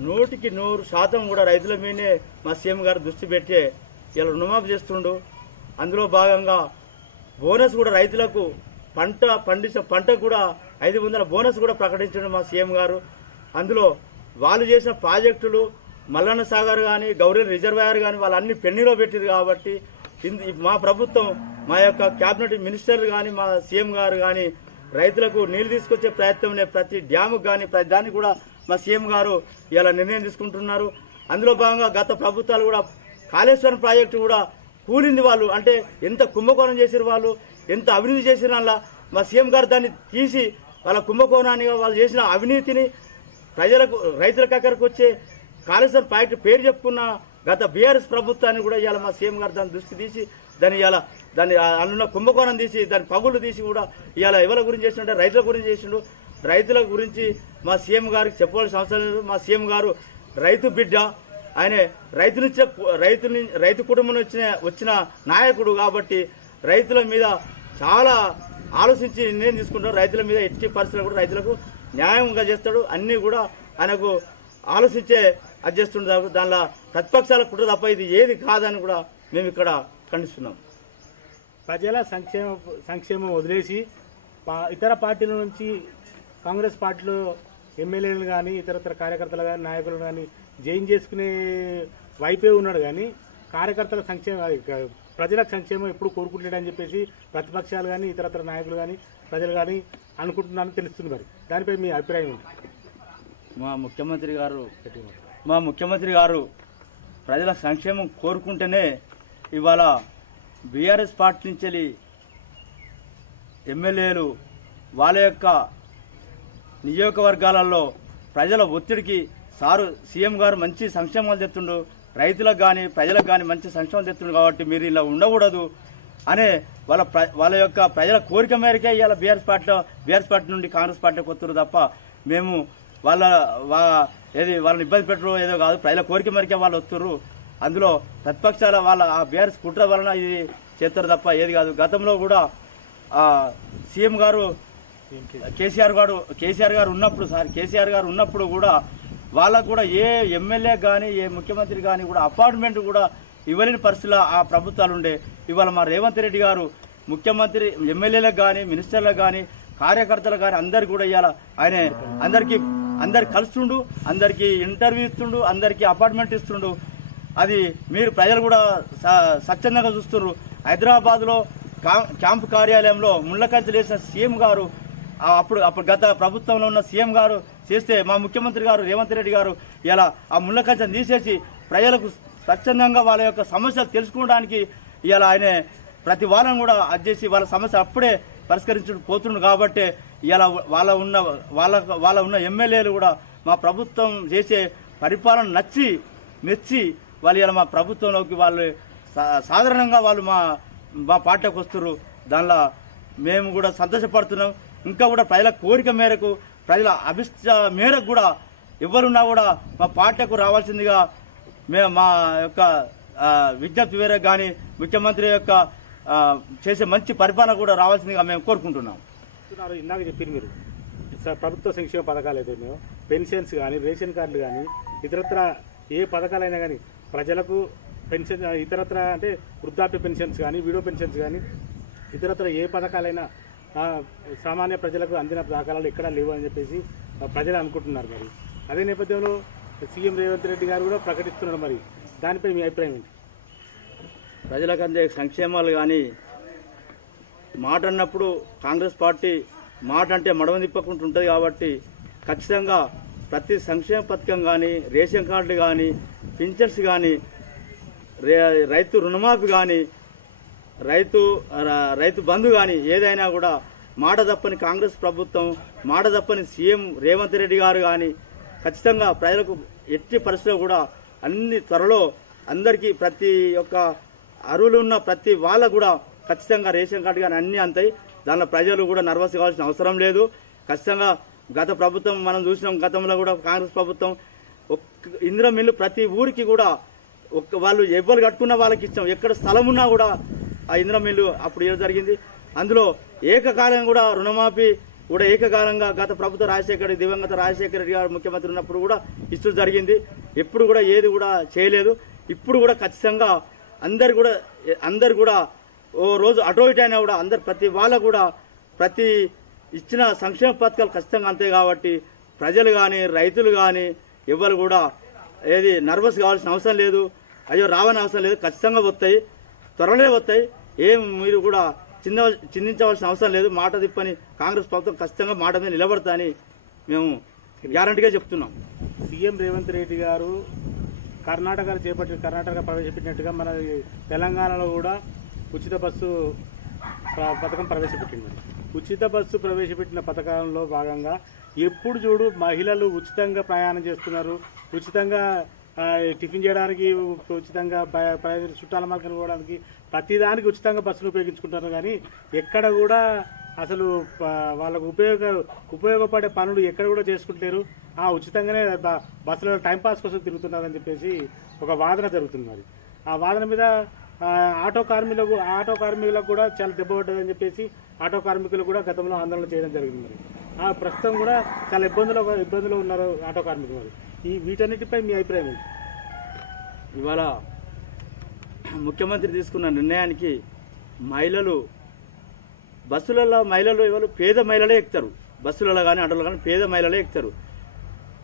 100% కూడా రైతుల మీదనే మా సీఎం గారు దృష్టి పెట్టి ఇలా రుణమాఫీ చేస్తుండు. అందులో భాగంగా బోనస్ కూడా రైతులకు పండించిన పంటకు కూడా 500 బోనస్ కూడా ప్రకటించడం మా సీఎం గారు. అందులో వాళ్ళు చేసిన ప్రాజెక్టులు మల్లన్న సాగర్ కానీ, గౌరీ రిజర్వాయర్ కానీ వాళ్ళు అన్ని పెండింగ్లో పెట్టింది. కాబట్టి మా ప్రభుత్వం, మా యొక్క క్యాబినెట్ మినిస్టర్లు కానీ, మా సీఎం గారు కానీ రైతులకు నీళ్లు తీసుకొచ్చే ప్రయత్నంలో ప్రతి డ్యాముకు కానీ ప్రతి దానికి కూడా మా సీఎం గారు ఇలా నిర్ణయం తీసుకుంటున్నారు. అందులో భాగంగా గత ప్రభుత్వాలు కూడా కాళేశ్వరం ప్రాజెక్టు కూడా కూలింది. వాళ్ళు అంటే ఎంత కుంభకోణం చేసిన వాళ్ళు, ఎంత అవినీతి చేసిన వాళ్ళ మా సీఎం గారు దాన్ని తీసి వాళ్ళ కుంభకోణాన్ని వాళ్ళు చేసిన అవినీతిని ప్రజలకు రైతులకు అక్కడికి వచ్చే కాళేశ్వరం ప్రాజెక్టు పేరు చెప్పుకున్న గత బీఆర్ఎస్ ప్రభుత్వాన్ని కూడా ఇవాళ మా సీఎం గారు దాన్ని దృష్టి తీసి దాన్ని అందులో కుంభకోణం తీసి దాని పగులు తీసి కూడా ఇవాళ ఎవరి గురించి చేసిండే రైతుల గురించి చేసిండు. రైతుల గురించి మా సీఎం గారికి చెప్పవలసిన అవసరం లేదు. మా సీఎం గారు రైతు బిడ్డ, ఆయన రైతు కుటుంబం వచ్చిన నాయకుడు. కాబట్టి రైతుల మీద చాలా ఆలోచించి నిర్ణయం తీసుకుంటాడు. రైతుల మీద ఎట్టి పరిస్థితులు కూడా రైతులకు న్యాయంగా చేస్తాడు. అన్ని కూడా ఆయనకు ఆలోచించే అది చేస్తుంటారు. దానిలో ప్రతిపక్షాల కుట్ర తప్ప ఇది ఏది కాదని కూడా మేము ఇక్కడ ఖండిస్తున్నాం. ప్రజల సంక్షేమం వదిలేసి ఇతర పార్టీల నుంచి కాంగ్రెస్ పార్టీలో ఎమ్మెల్యేలు కానీ, ఇతరతర కార్యకర్తలు కానీ, నాయకులు కానీ జైన్ చేసుకునే వైపే ఉన్నాడు. కానీ కార్యకర్తల ప్రజల సంక్షేమం ఎప్పుడు కోరుకుంటాడని చెప్పేసి ప్రతిపక్షాలు కానీ, ఇతరతర నాయకులు కానీ, ప్రజలు కానీ అనుకుంటున్నారని తెలుస్తుంది. మరి దానిపై మీ అభిప్రాయం ఏంటి? మా ముఖ్యమంత్రి గారు ప్రజల సంక్షేమం కోరుకుంటేనే ఇవాళ బీఆర్ఎస్ పార్టీ నుంచి ఎమ్మెల్యేలు వాళ్ళ యొక్క నియోజకవర్గాలలో ప్రజల ఒత్తిడికి సీఎం గారు మంచి సంక్షేమాలు తెస్తుండు, రైతులకు కానీ ప్రజలకు కానీ మంచి సంక్షేమాలు తెస్తుండు. కాబట్టి మీరు ఇలా ఉండకూడదు అనే వాళ్ళ యొక్క ప్రజల కోరిక మేరకే ఇవాళ బీఆర్ఎస్ పార్టీ నుండి కాంగ్రెస్ పార్టీకి వస్తున్నారు తప్ప మేము వాళ్ళని ఇబ్బంది పెట్టరు ఏదో కాదు. ప్రజల కోరిక మేరకే వాళ్ళు వస్తున్నారు. అందులో ప్రతిపక్షాల ఆ బీఆర్ఎస్ కుట్ర వలన ఇది చేస్తారు తప్ప ఏది కాదు. గతంలో కూడా సీఎం గారు కేసీఆర్ గారు ఉన్నప్పుడు కూడా వాళ్ళకు కూడా ఏ ఎమ్మెల్యే కానీ ఏ ముఖ్యమంత్రి కానీ కూడా అపార్ట్మెంట్ కూడా ఇవ్వలేని పరిస్థితుల్లో ఆ ప్రభుత్వాలు ఉండే. ఇవాళ మా రేవంత్ రెడ్డి గారు ముఖ్యమంత్రి ఎమ్మెల్యేలకు కానీ, మినిస్టర్లకు కానీ, కార్యకర్తలకు కానీ అందరికి కూడా ఇవాళ ఆయన అందరికి కలుస్తుండు, అందరికి ఇంటర్వ్యూ ఇస్తుండు, అందరికి అపార్ట్మెంట్ ఇస్తుండు. అది మీరు ప్రజలు కూడా స్వచ్ఛందంగా చూస్తున్నారు. హైదరాబాద్లో క్యాంపు కార్యాలయంలో ముళ్ళకంచెలు వేసిన సీఎం గారు అప్పుడు గత ప్రభుత్వంలో ఉన్న సీఎం గారు చేస్తే మా ముఖ్యమంత్రి గారు రేవంత్ రెడ్డి గారు ఇలా ఆ ముళ్ళ కంచెను తీసేసి ప్రజలకు స్వచ్ఛందంగా వాళ్ళ యొక్క సమస్యలు తెలుసుకోవడానికి ఇలా ఆయన ప్రతి వారం కూడా అడ్చేసి వాళ్ళ సమస్య అప్పుడే పరిష్కరించకపోతుండ్రు కాబట్టి ఇలా వాళ్ళ ఉన్న ఎమ్మెల్యేలు కూడా మా ప్రభుత్వం చేసే పరిపాలన నచ్చి మెచ్చి వాళ్ళు ఇలా మా ప్రభుత్వంలోకి వాళ్ళు సాధారణంగా వాళ్ళు మా పార్టీకి వస్తున్నారు. దానిలో మేము కూడా సంతోషపడుతున్నాం. ఇంకా కూడా ప్రజల కోరిక మేరకు ప్రజల అభిష్ట మేరకు కూడా ఎవరున్నా కూడా మా పార్టీకు రావాల్సిందిగా మేము మా యొక్క విజ్ఞప్తి మేరకు కానీ ముఖ్యమంత్రి యొక్క చేసే మంచి పరిపాలన కూడా రావాల్సిందిగా మేము కోరుకుంటున్నాం. ఇందాక చెప్పారు మీరు ప్రభుత్వ సంక్షేమ పథకాలు అయితే మేము పెన్షన్స్ కానీ రేషన్ కార్డులు కానీ ఇతరత్ర ఏ పథకాలైనా కానీ ప్రజలకు పెన్షన్ ఇతరత్ర అంటే వృద్ధాప్య పెన్షన్స్ కానీ విడో పెన్షన్స్ కానీ ఇతరత్ర ఏ పథకాలైనా సామాన్య ప్రజలకు అందిన దాఖలాలు ఎక్కడా లేవు అని చెప్పేసి ప్రజలు అనుకుంటున్నారు. మరి అదే నేపథ్యంలో సీఎం రేవంత్ రెడ్డి గారు కూడా ప్రకటిస్తున్నారు. మరి దానిపై మీ అభిప్రాయం ఏంటి? ప్రజలకు అందే సంక్షేమాలు కానీ మాట అన్నప్పుడు కాంగ్రెస్ పార్టీ మాట అంటే మడమ తిప్పకుండా ఉంటుంది కాబట్టి ఖచ్చితంగా ప్రతి సంక్షేమ పథకం కానీ రేషన్ కార్డులు కానీ పింఛన్స్ కానీ రైతు రుణమాఫీ కానీ రైతు బంధు కానీ ఏదైనా కూడా మాట తప్పని కాంగ్రెస్ ప్రభుత్వం మాట తప్పని సీఎం రేవంత్ రెడ్డి గారు కానీ ఖచ్చితంగా ప్రజలకు ఎట్టి పరిస్థితుల్లో కూడా అన్ని త్వరలో అందరికీ ప్రతి ఒక్క అర్హులు ఉన్న ప్రతి వాళ్ళకు కూడా ఖచ్చితంగా రేషన్ కార్డు కానీ అన్ని అంతాయి. దానిలో ప్రజలు కూడా నర్వస్ కావాల్సిన అవసరం లేదు. ఖచ్చితంగా గత ప్రభుత్వం మనం చూసినాం. గతంలో కూడా కాంగ్రెస్ ప్రభుత్వం ఇందిరా మిల్లు ప్రతి ఊరికి కూడా వాళ్ళు ఎవరు కట్టుకున్న వాళ్ళకి ఇచ్చాం. ఎక్కడ స్థలం ఉన్నా కూడా ఆ ఇందిరా మిల్లు అప్పుడు ఏదో జరిగింది. అందులో ఏకకాలంగా కూడా రుణమాఫీ కూడా ఏకకాలంగా గత ప్రభుత్వ దివంగత రాజశేఖర రెడ్డి గారు ముఖ్యమంత్రి ఉన్నప్పుడు కూడా ఇస్తూ జరిగింది. ఎప్పుడు కూడా ఏది కూడా చేయలేదు. ఇప్పుడు కూడా ఖచ్చితంగా అందరు కూడా ఓ రోజు అటో ఇటు అయినా కూడా అందరు ప్రతి వాళ్ళ కూడా ప్రతి ఇచ్చిన సంక్షేమ పథకాలు ఖచ్చితంగా అంతే కాబట్టి ప్రజలు కానీ రైతులు కానీ ఎవరు కూడా ఏది నర్వస్ కావాల్సిన అవసరం లేదు. అయ్యో రావని అవసరం లేదు. ఖచ్చితంగా వస్తాయి, త్వరలో వస్తాయి. ఏం మీరు కూడా చిందించవలసిన అవసరం లేదు. మాట తిప్పని కాంగ్రెస్ ప్రభుత్వం ఖచ్చితంగా మాట మీద నిలబడతాని మేము గ్యారంటీగా చెప్తున్నాం. సీఎం రేవంత్ రెడ్డి గారు కర్ణాటక ప్రవేశపెట్టినట్టుగా మన తెలంగాణలో కూడా ఉచిత బస్సు పథకం ప్రవేశపెట్టింది. ఉచిత బస్సు ప్రవేశపెట్టిన పథకంలో భాగంగా ఎప్పుడు చూడు మహిళలు ఉచితంగా ప్రయాణం చేస్తున్నారు. ఉచితంగా టిఫిన్ చేయడానికి, ఉచితంగా చుట్టాల మార్కెట్ పోవడానికి ప్రతిదానికి ఉచితంగా బస్సును ఉపయోగించుకుంటారు. కానీ ఎక్కడ కూడా అసలు వాళ్ళకు ఉపయోగపడే పనులు ఎక్కడ కూడా చేసుకుంటారు. ఉచితంగానే బస్సులో టైంపాస్ కోసం తిరుగుతున్నారని చెప్పేసి ఒక వాదన జరుగుతుంది. మరి ఆ వాదన మీద ఆటో కార్మికులకు కూడా చాలా దెబ్బ పడ్డదని చెప్పేసి ఆటో కార్మికులు కూడా గతంలో ఆందోళన చేయడం జరిగింది. మరి ప్రస్తుతం కూడా చాలా ఇబ్బందులు ఉన్నారు ఆటో కార్మికులు. మరి వీటన్నిటిపై మీ అభిప్రాయం ఏంటి? ఇవాళ ముఖ్యమంత్రి తీసుకున్న నిర్ణయానికి బస్సులలో ఇవాళ పేద మహిళలే ఎక్కుతారు. బస్సులలో కానీ ఆటోలో కానీ పేద మహిళలే ఎక్కుతారు.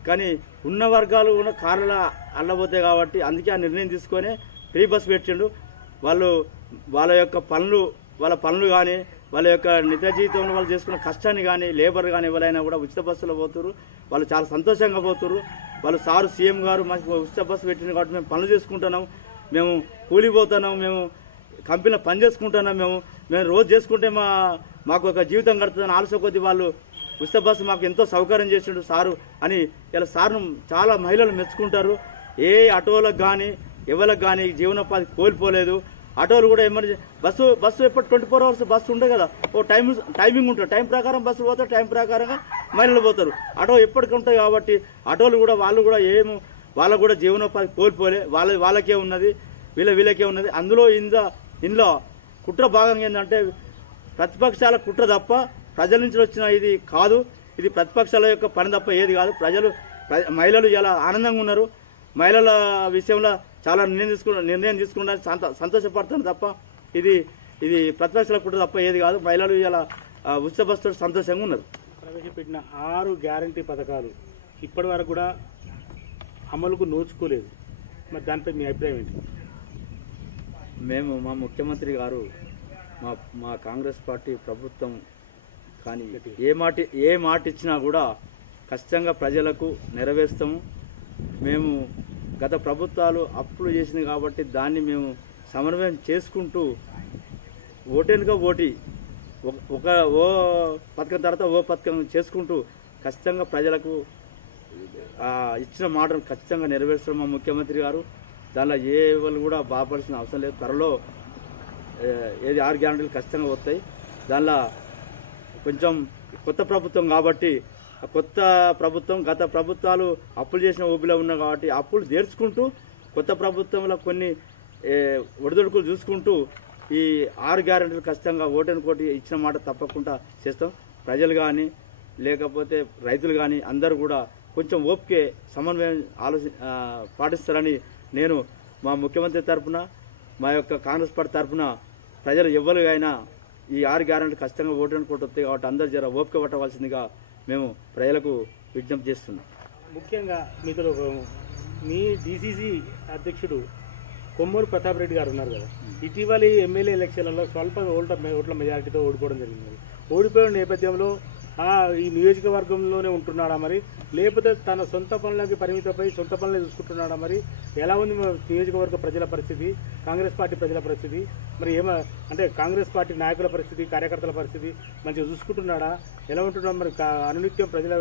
కానీ ఉన్న వర్గాలు ఉన్న కార్ల అల్లబోతాయి కాబట్టి అందుకే ఆ నిర్ణయం తీసుకొని ఫ్రీ బస్ పెట్టిండు. వాళ్ళ యొక్క పనులు కానీ వాళ్ళ యొక్క నిత్య జీవితంలో వాళ్ళు చేసుకున్న కష్టాన్ని కానీ లేబర్ కానీ ఎవరైనా కూడా ఉచిత బస్సులో పోతున్నారు. వాళ్ళు చాలా సంతోషంగా పోతున్నారు. వాళ్ళు సారు సీఎం గారు మాకు ఉచిత బస్సు పెట్టింది కాబట్టి మేము పనులు చేసుకుంటున్నాం, మేము కూలిపోతున్నాం, మేము కంపెనీలో పని చేసుకుంటున్నాం, మేము రోజు చేసుకుంటే మాకు ఒక జీవితం గడుతుందని ఆలోచన కొద్ది వాళ్ళు ఉచిత బస్సు మాకు ఎంతో సౌకర్యం చేసిండు సారు అని ఇలా సార్ను చాలా మహిళలు మెచ్చుకుంటారు. ఏ ఆటోలకు కానీ ఎవరికి కానీ జీవనోపాధి కోల్పోలేదు. ఆటోలు కూడా ఎమర్జెన్సీ బస్సు ఎప్పుడు 24 hours బస్సు ఉండే కదా, ఓ టైమింగ్ ఉంటుంది. టైం ప్రకారం బస్సు పోతారు, టైం ప్రకారంగా మహిళలు పోతారు. ఆటో ఎప్పటికీ ఉంటాయి కాబట్టి ఆటోలు కూడా వాళ్ళకు కూడా జీవనోపాధి కోల్పోలే. వాళ్ళకే ఉన్నది, వీళ్ళకే ఉన్నది. అందులో ఇందులో కుట్ర భాగంగా ఏంటంటే ప్రతిపక్షాల కుట్ర తప్ప ప్రజల నుంచి వచ్చిన ఇది కాదు. ఇది ప్రతిపక్షాల యొక్క పని తప్ప ఏది కాదు. మహిళలు ఇలా ఆనందంగా ఉన్నారు. మహిళల విషయంలో చాలా నిర్ణయం తీసుకున్నారు, సంతోషపడుతున్నారు తప్ప ఇది ప్రతిపక్షాల కుట్ర తప్ప ఏది కాదు. మహిళలు ఇలా ఉచిత బస్సుతో సంతోషంగా ఉన్నారు. ప్రవేశపెట్టిన 6 గ్యారంటీ పథకాలు ఇప్పటి వరకు కూడా అమలుకు నోచుకోలేదు. మరి దానిపై మీ అభిప్రాయం ఏంటి? మా ముఖ్యమంత్రి గారు మా కాంగ్రెస్ పార్టీ ప్రభుత్వం కానీ ఏ మాట ఇచ్చినా కూడా ఖచ్చితంగా ప్రజలకు నెరవేరుస్తాము. మేము గత ప్రభుత్వాలు అప్పులు చేసినాయి కాబట్టి దాన్ని మేము సమన్వయం చేసుకుంటూ ఓటెనుక ఓటి ఓ పథకం తర్వాత ఓ పథకం చేసుకుంటూ ఖచ్చితంగా ప్రజలకు ఇచ్చిన మాటను ఖచ్చితంగా నెరవేర్చడం మా ముఖ్యమంత్రి గారు. దానిలో ఏ వాళ్ళు కూడా బాధపడాల్సిన అవసరం లేదు. త్వరలో ఏది 6 గ్యారెంటీలు ఖచ్చితంగా వస్తాయి. దానిలో కొంచెం కొత్త ప్రభుత్వం కాబట్టి ఆ కొత్త ప్రభుత్వం గత ప్రభుత్వాలు అప్పులు చేసిన ఊబిలో ఉన్నాయి కాబట్టి అప్పులు తీర్చుకుంటూ కొత్త ప్రభుత్వంలో కొన్ని ఒడిదొడుకులు చూసుకుంటూ ఈ 6 గ్యారెంటీలు ఖచ్చితంగా ఓటెను కోటి ఇచ్చిన మాట తప్పకుండా చేస్తాం. ప్రజలు కానీ లేకపోతే రైతులు కానీ అందరూ కూడా కొంచెం ఓపికే సమన్వయం పాటిస్తారని నేను మా ముఖ్యమంత్రి తరఫున మా యొక్క కాంగ్రెస్ పార్టీ తరఫున ప్రజలు ఎవరికైనా ఈ 6 గ్యారెంటీలు ఖచ్చితంగా ఓటెను కోటి వస్తాయి కాబట్టి అందరూ జర ఓపిక పట్టవలసిందిగా మేము ప్రజలకు విజ్ఞప్తి చేస్తున్నాం. ముఖ్యంగా మీతో మీ డీసీసీ అధ్యక్షుడు కొమ్మూరు ప్రతాప్ రెడ్డి గారు ఉన్నారు కదా, ఇటీవలి ఎమ్మెల్యే ఎలక్షన్లలో స్వల్ప ఓట్ల మెజారిటీతో ఓడిపోవడం జరిగింది. ఓడిపోయిన నేపథ్యంలో ఈ నియోజకవర్గంలోనే ఉంటున్నాడా మరి, లేకపోతే తన సొంత పనులకి పరిమితమై సొంత పనులే చూసుకుంటున్నాడా మరి? ఎలా ఉంది నియోజకవర్గ ప్రజల పరిస్థితి, కాంగ్రెస్ పార్టీ ప్రజల పరిస్థితి? మరి అంటే కాంగ్రెస్ పార్టీ నాయకుల పరిస్థితి, కార్యకర్తల పరిస్థితి మంచిగా చూసుకుంటున్నాడా? ఎలా ఉంటున్నాడు మరి? అనునిత్యం ప్రజల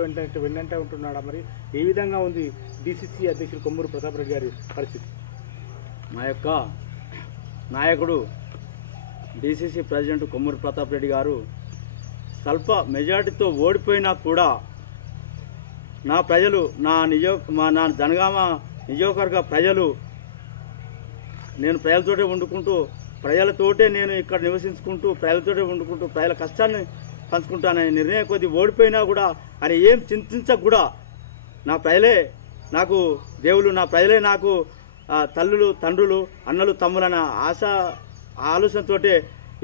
వెన్నంటే ఉంటున్నాడా? మరి ఏ విధంగా ఉంది డీసీసీ అధ్యక్షుడు కొమ్మూరు ప్రతాప్ రెడ్డి గారి పరిస్థితి? మా యొక్క నాయకుడు డీసీసీ ప్రెసిడెంట్ కొమ్మూరు ప్రతాప్ రెడ్డి గారు స్వల్ప మెజార్టీతో ఓడిపోయినా కూడా నా ప్రజలు నా జనగామ నియోజకవర్గ ప్రజలు నేను ప్రజలతోటే వండుకుంటూ ప్రజలతోటే నేను ఇక్కడ నివసించుకుంటూ ప్రజలతోటే వండుకుంటూ ప్రజల కష్టాన్ని పంచుకుంటానని నిర్ణయం కొద్ది ఓడిపోయినా కూడా అని ఏం చింతించక కూడా నా ప్రజలే నాకు దేవుళ్ళు, నా ప్రజలే నాకు తల్లులు తండ్రులు అన్నలు తమ్ములన్న ఆలోచనతోటే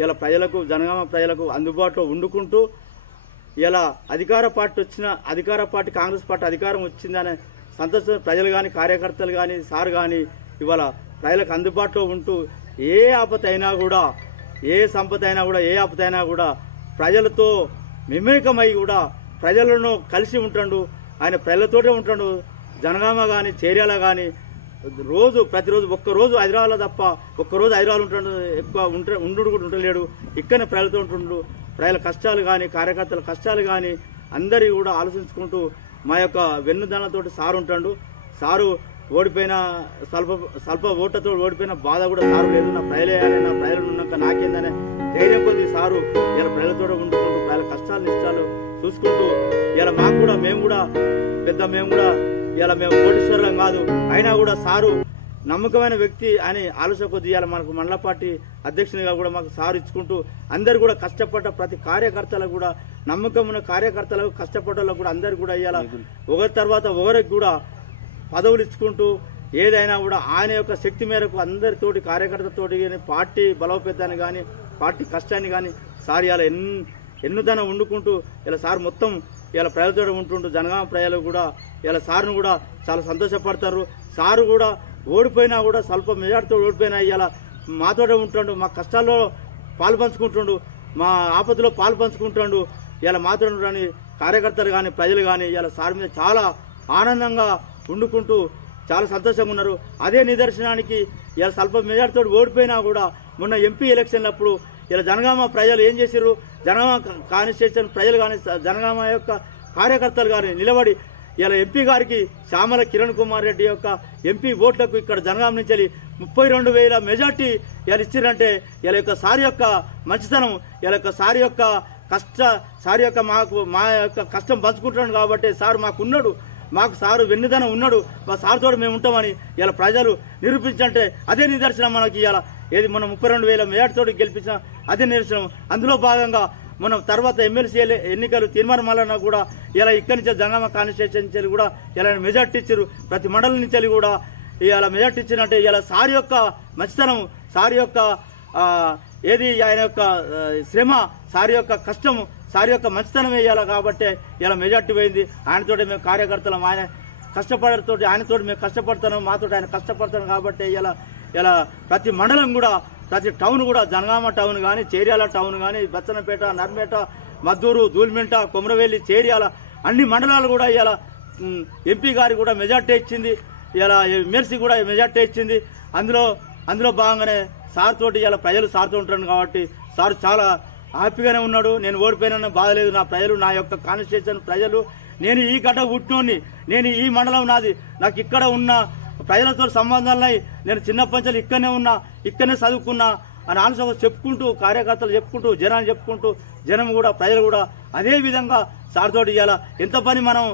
ఇలా ప్రజలకు జనగామ ప్రజలకు అందుబాటులో వండుకుంటూ ఇలా అధికార పార్టీ కాంగ్రెస్ పార్టీ అధికారం వచ్చిందనే సంతోషం ప్రజలు కానీ కార్యకర్తలు కానీ సార్ కానీ ఇవాళ ప్రజలకు అందుబాటులో ఉంటూ ఏ ఆపద అయినా కూడా ఏ సంపద అయినా కూడా ఏ ఆపద అయినా కూడా ప్రజలతో మిమేకమై కూడా ప్రజలను కలిసి ఉంటాడు. ఆయన ప్రజలతోటే ఉంటాడు. జనగామ కానీ చేర్యాల కానీ ప్రతిరోజు ఒక్కరోజు హైదరాబాద్లో తప్ప ఒక్కరోజు హైదరాబాద్ ఉంటాడు, ఎక్కువ ఉండు కూడా ఉండలేడు. ఇక్కడనే ప్రజలతో ఉంటుండు. ప్రజల కష్టాలు కానీ కార్యకర్తల కష్టాలు కానీ అందరి కూడా ఆలోచించుకుంటూ మా యొక్క వెన్నుదనతో సారు ఉంటాడు. సారు ఓడిపోయిన స్వల్ప ఓట్లతో ఓడిపోయిన బాధ కూడా సారు లేదు. నా ప్రజలేయాలి, నా ప్రజలు ఉన్నాక నాకేందనే ధైర్యం కొద్ది సారు ఇలా ప్రజలతో ఉండుకుంటూ ప్రజల కష్టాలు నిష్టాలు చూసుకుంటూ ఇలా మాకు కూడా మేము కూడా ఇలా మేము కోటీశ్వరులం కాదు అయినా కూడా సారు నమ్మకమైన వ్యక్తి అని ఆలోచన కొద్ది ఇవాళ మనకు మండల పార్టీ అధ్యక్షునిగా కూడా మాకు సారు ఇచ్చుకుంటూ అందరు కూడా కష్టపడ్డ ప్రతి కార్యకర్తలకు కూడా నమ్మకం ఉన్న కార్యకర్తలకు కష్టపడ్డలకు కూడా అందరు కూడా ఇవాళ ఒకరి తర్వాత ఒకరికి కూడా పదవులు ఇచ్చుకుంటూ ఏదైనా కూడా ఆయన యొక్క శక్తి మేరకు అందరితోటి కార్యకర్తతోటి కానీ పార్టీ బలోపేతాన్ని కానీ పార్టీ కష్టాన్ని కానీ సార్ ఇలా ఎన్నుదనం వండుకుంటూ ఇలా సార్ మొత్తం ఇలా ప్రజలతో ఉంటుంటూ జనగామ ప్రజలు కూడా ఇలా సార్ను కూడా చాలా సంతోషపడతారు. సారు కూడా ఓడిపోయినా కూడా స్వల్ప మెజార్టీతో ఓడిపోయినా ఇలా మాతోటే ఉంటుండు, మా కష్టాల్లో పాలు పంచుకుంటుండు, మా ఆపదలో పాలు పంచుకుంటుండు. ఇలా మాతో అని కార్యకర్తలు కానీ ప్రజలు కానీ ఇలా సార్ మీద చాలా ఆనందంగా వండుకుంటూ చాలా సంతోషంగా ఉన్నారు. అదే నిదర్శనానికి ఇలా స్వల్ప మెజార్టీతో ఓడిపోయినా కూడా మొన్న ఎంపీ ఎలక్షన్లప్పుడు ఇలా జనగామ ప్రజలు ఏం చేశారు, జనగామ కాన్స్టిట్యూషన్ ప్రజలు కానీ జనగామ యొక్క కార్యకర్తలు కానీ నిలబడి ఇలా ఎంపీ గారికి శ్యామల కిరణ్ కుమార్ రెడ్డి యొక్క ఎంపీ ఓట్లకు ఇక్కడ జనగామ నుంచి 32,000 మెజార్టీ ఇలా ఇచ్చారంటే ఇలా యొక్క సార్ యొక్క మంచితనం, ఇలా యొక్క సార్ యొక్క మా యొక్క కష్టం పంచుకుంటున్నాడు కాబట్టి సార్ మాకున్నాడు, మాకు సారు వెన్నుదనం ఉన్నాడు, మా సార్తో మేము ఉంటామని ఇలా ప్రజలు నిరూపించంటే అదే నిదర్శనం మనకి ఇలా ఏది మనం 32,000 మెజార్టీతో గెలిపించిన అదే నిదర్శనం. అందులో భాగంగా మనం తర్వాత ఎమ్మెల్సీ ఎన్నికలు తీర్మానం వలన కూడా ఇలా ఇక్కడి నుంచి జనగామ కాన్స్టిట్యూషన్ నుంచి కూడా ఇలా మెజార్టీ ఇచ్చారు. ప్రతి మండలం నుంచి కూడా ఇలా మెజార్టీ ఇచ్చినట్టే ఇలా సార్ యొక్క మంచితనం, సార్ యొక్క ఏది ఆయన యొక్క శ్రమ, సార్ యొక్క కష్టం, సార్ యొక్క మంచితనం వేయాలి కాబట్టి ఇలా మెజార్టీ పోయింది. ఆయనతోటి మేము కార్యకర్తలం, ఆయన కష్టపడతోటి ఆయనతోటి మేము కష్టపడతాను, మాతోటి ఆయన కష్టపడతాను కాబట్టి ఇలా ప్రతి మండలం కూడా ప్రతి టౌన్ కూడా జనగామ టౌన్ కానీ చేర్యాల టౌన్ కానీ బచ్చన్నపేట నర్మేట మద్దూరు, దూల్మింట, కొమరవెల్లి, చేర్యాల అన్ని మండలాలు కూడా ఇవాళ ఎంపీ గారికి కూడా మెజార్టీ ఇచ్చింది, ఇలా ఎమ్మెల్సీ కూడా మెజార్టీ ఇచ్చింది. అందులో భాగంగానే సార్ తోటి ఇలా ప్రజలు సార్తో ఉంటారు కాబట్టి సార్ చాలా హ్యాపీగానే ఉన్నాడు. నేను ఓడిపోయినా బాధ లేదు. నా ప్రజలు, నా యొక్క కాన్స్టిట్యూషన్ ప్రజలు, నేను ఈ గడ్డ పుట్టినోని, నేను ఈ మండలం నాది, నాకు ఇక్కడ ఉన్న ప్రజలతో సంబంధాలున్నాయి, నేను చిన్నప్పటి నుంచి ఇక్కడనే ఉన్నా, ఇక్కడనే చదువుకున్నా అని ఆలోచన చెప్పుకుంటూ, కార్యకర్తలు చెప్పుకుంటూ, జనాన్ని చెప్పుకుంటూ, జనం కూడా ప్రజలు కూడా అదే విధంగా సార్ తోటి ఇవాళ ఎంత పని మనం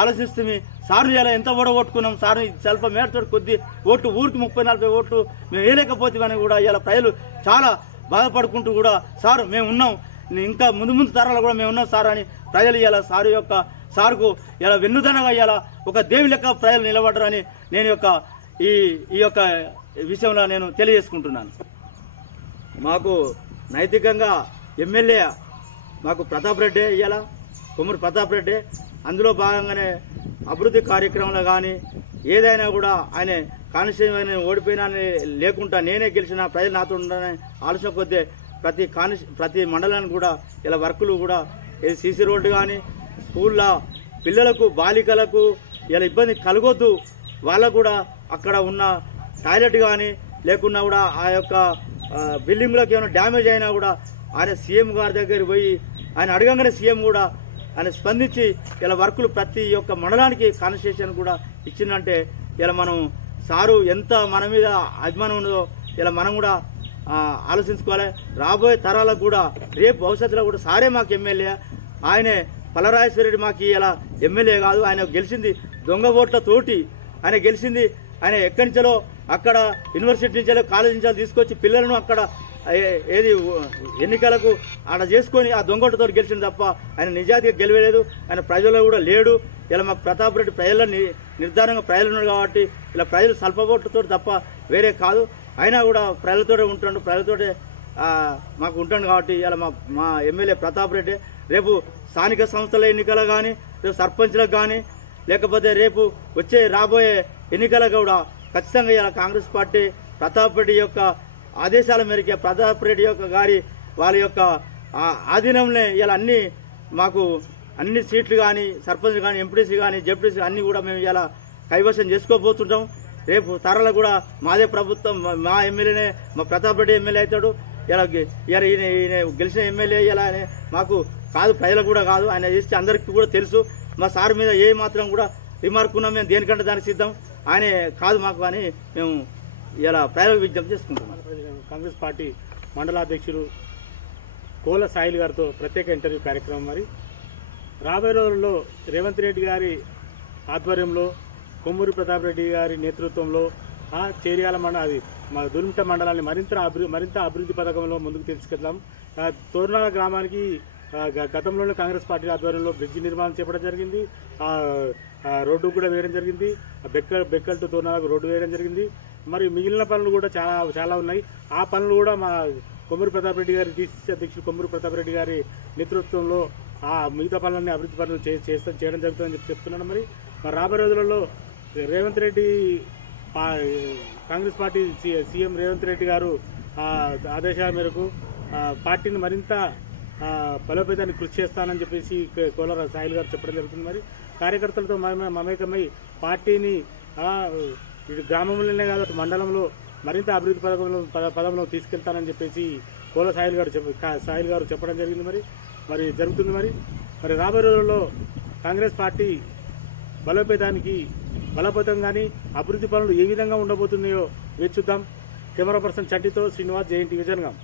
ఆలోచిస్తుంది. సార్లు ఇలా ఎంత ఓడగొట్టుకున్నాం, సార్ స్వల్ప మేరతో కొద్ది ఓట్లు, ఊరికి 30-40 ఓట్లు మేము వేయలేకపోతామని కూడా ఇలా ప్రజలు చాలా బాధపడుకుంటూ కూడా సార్ మేము ఉన్నాం, ఇంకా ముందు తరాలు కూడా మేము ఉన్నాం సార్ అని ప్రజలు ఇలా సార్కు ఇలా వెన్నుదనగా ఇలా ఒక దేవి లెక్క ప్రజలు నిలబడ్డారని నేను ఈ యొక్క విషయంలో నేను తెలియజేసుకుంటున్నాను. మాకు నైతికంగా ఎమ్మెల్యే మాకు ప్రతాప్ రెడ్డి, ఇవాళ కొమ్మూరి ప్రతాప్ రెడ్డి. అందులో భాగంగానే అభివృద్ధి కార్యక్రమంలో కానీ ఏదైనా కూడా ఆయన కాన్స్టిట్యూషన్ ఓడిపోయినా లేకుండా నేనే గెలిచిన, ప్రజలు నాతో ఉండాలని ఆలోచన కొద్దే ప్రతి మండలానికి కూడా ఇలా వర్కులు కూడా సీసీ రోడ్డు కానీ, స్కూల్లో పిల్లలకు, బాలికలకు ఇలా ఇబ్బంది కలగొద్దు, వాళ్ళకు కూడా అక్కడ ఉన్న టాయిలెట్ కానీ లేకున్నా కూడా ఆ యొక్క బిల్డింగ్లోకి ఏమైనా డ్యామేజ్ అయినా కూడా ఆయన సీఎం గారి దగ్గర పోయి ఆయన అడగంగానే సీఎం కూడా ఆయన స్పందించి ఇలా వర్కులు ప్రతి ఒక్క మండలానికి కాన్స్టిట్యూషన్ కూడా ఇచ్చిందంటే ఇలా మనం సారు ఎంత మన మీద అభిమానం ఉన్నదో ఇలా మనం కూడా ఆలోచించుకోవాలి. రాబోయే తరాలకు కూడా రేపు భవిష్యత్తులో కూడా సారే మాకు ఎమ్మెల్యే, ఆయనే పలరాజేశ్వరరెడ్డి మాకు ఇలా ఎమ్మెల్యే కాదు, ఆయన గెలిచింది దొంగ ఓట్లతోటి, ఆయన గెలిచింది ఆయన ఎక్కడి నుంచో అక్కడ యూనివర్సిటీ నుంచో కాలేజీ నుంచో తీసుకొచ్చి పిల్లలను అక్కడ ఏది ఎన్నికలకు ఆడ చేసుకొని ఆ దొంగోటతో గెలిచింది తప్ప ఆయన నిజాయితీగా గెలవలేదు. ఆయన ప్రజల్లో కూడా లేడు. ఇలా మాకు ప్రతాప్ రెడ్డి ప్రజల నిర్ధారంగా ప్రజలు ఉన్నారు కాబట్టి ఇలా ప్రజలు స్వల్ప ఓట్లతో తప్ప వేరే కాదు. అయినా కూడా ప్రజలతోనే ఉంటాడు, ప్రజలతోటే మాకు ఉంటాడు కాబట్టి ఇలా మా ఎమ్మెల్యే ప్రతాప్ రెడ్డి. రేపు స్థానిక సంస్థల ఎన్నికలు కానీ, రేపు సర్పంచ్లకు కానీ, లేకపోతే రేపు రాబోయే ఎన్నికలకు కూడా ఖచ్చితంగా ఇలా కాంగ్రెస్ పార్టీ ప్రతాప్ రెడ్డి యొక్క ఆదేశాల మేరకు ప్రతాప్ రెడ్డి వాళ్ళ యొక్క ఆధీనంలో ఇలా మాకు అన్ని సీట్లు కానీ, సర్పంచ్ కానీ, ఎంపీటీసీ కానీ, జెడ్పీటీసీ అన్ని కూడా మేము ఇలా కైవసం చేసుకోబోతుంటాం. రేపు తరాలు కూడా మాదే ప్రభుత్వం, మా ఎమ్మెల్యేనే, మా ప్రతాప్ రెడ్డి ఎమ్మెల్యే అవుతాడు. ఇలా ఈయన గెలిచిన ఎమ్మెల్యే ఇలా మాకు కాదు, ప్రజలకు కూడా కాదు, ఆయన చేస్తే అందరికీ కూడా తెలుసు. మా సార్ మీద ఏ మాత్రం కూడా రిమార్క్ ఉన్నాం, మేము దేనికంటే దానికి సిద్ధం, ఆయనే కాదు మాకు అని మేము ఇలా ప్రజలకు విజ్ఞప్తి చేసుకుంటున్నాం. కాంగ్రెస్ పార్టీ మండలాధ్యక్షులు కోల సాయిల్ గారితో ప్రత్యేక ఇంటర్వ్యూ కార్యక్రమం. మరి రాబోయే రోజుల్లో రేవంత్ రెడ్డి గారి ఆధ్వర్యంలో, కొమ్మూరి ప్రతాప్ రెడ్డి గారి నేతృత్వంలో చేర్యాల మా దుర్మిట మండలాన్ని మరింత అభివృద్ధి పథకంలో ముందుకు తీసుకెళ్తాం. తోర్నాల గ్రామానికి గతంలోనే కాంగ్రెస్ పార్టీ ఆధ్వర్యంలో బ్రిడ్జి నిర్మాణం చేపట్టడం జరిగింది. రోడ్డు కూడా వేయడం జరిగింది. బెక్కల్ టు తోర్నాలకు రోడ్డు వేయడం జరిగింది. మరి మిగిలిన పనులు కూడా చాలా ఉన్నాయి. ఆ పనులు కూడా మా కొమ్మూరి ప్రతాప్ రెడ్డి గారి డిసిసి అధ్యక్షులు కొమ్మూరి ప్రతాప్ రెడ్డి గారి నేతృత్వంలో మిగతా పనులన్నీ అభివృద్ధి పనులు చేయడం జరుగుతుందని చెప్తున్నాను. మరి రాబోయే రోజులలో రేవంత్ రెడ్డి కాంగ్రెస్ పార్టీ సీఎం రేవంత్ రెడ్డి గారు ఆదేశాల మేరకు పార్టీని మరింత బలోపేతానికి కృషి చేస్తానని చెప్పేసి కోల సాయిల్ గారు చెప్పడం జరుగుతుంది. మరి కార్యకర్తలతో మమేకమై పార్టీని ఇటు గ్రామంలోనే కాదు అటు మండలంలో మరింత అభివృద్ధి పదంలో తీసుకెళ్తానని చెప్పేసి కోల సాయిల్ గారు చెప్పడం జరిగింది. మరి జరుగుతుంది. మరి రాబోయే రోజుల్లో కాంగ్రెస్ పార్టీ బలోపేతం కానీ అభివృద్ధి పనులు ఏ విధంగా ఉండబోతున్నాయో వేచి చూద్దాం. కెమెరా పర్సన్ చట్టితో శ్రీనివాస్, జేఎన్టీవీ జనగాం.